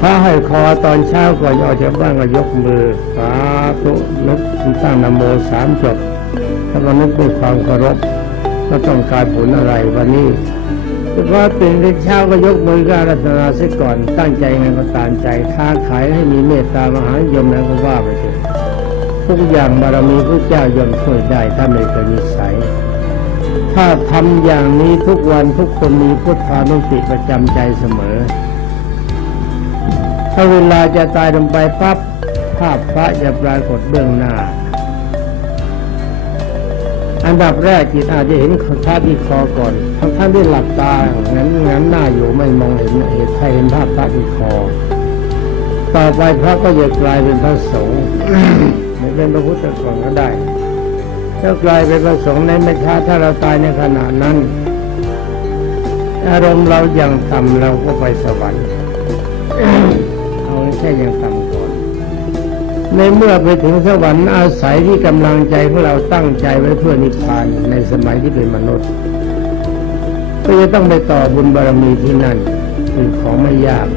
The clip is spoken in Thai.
พระให้คอตอนเช้าก่อนออกจากบ้านก็ยกมือสาธุนึกตั้งนโมสามจบแล้วก็นึกด้วยความเคารพก็ต้องการผลอะไรวันนี้พอตื่นเช้าก็ยกมือการรัตนาเสียก่อนตั้งใจงานก็ตามใจค้าขายให้มีเมตตามหานิยมนั้นก็ว่าไปเถอะทุกอย่างบารมีพระเจ้ายอมช่วยได้ถ้าไม่เป็นนิสัย ถ้าทำอย่างนี้ทุกวันทุกคนมีพุทธานุสติประจำใจเสมอ ถ้าเวลาจะตายลงไปปั๊บภาพพระจะปรากฏเบื้องหน้า อันดับแรกจิตอาจจะเห็นพระที่คอก่อนทั้งท่านที่หลับตางั้นงั้นหน้าอยู่ไม่มองเห็นเห็นใครเห็นภาพพระที่คอ ต่อไปพระก็จะกลายเป็นพระสงฆ์ไม่เป็นพระพุทธก่อนก็ได้ถ้ากลายเป็นพระสงฆ์ในไม่ช้าถ้าเราตายในขณะนั้น อารมณ์เราอย่างต่ำเราก็ไปสวรรค์ อาแค่ยังต่ำก่อน ในเมื่อไปถึงสวรรค์อาศัยที่กำลังใจของเราตั้งใจไว้เพื่อนิพพานในสมัยที่เป็นมนุษย์ ก็จะต้องไปต่อบุญบารมีที่นั่นเป็นของไม่ยาก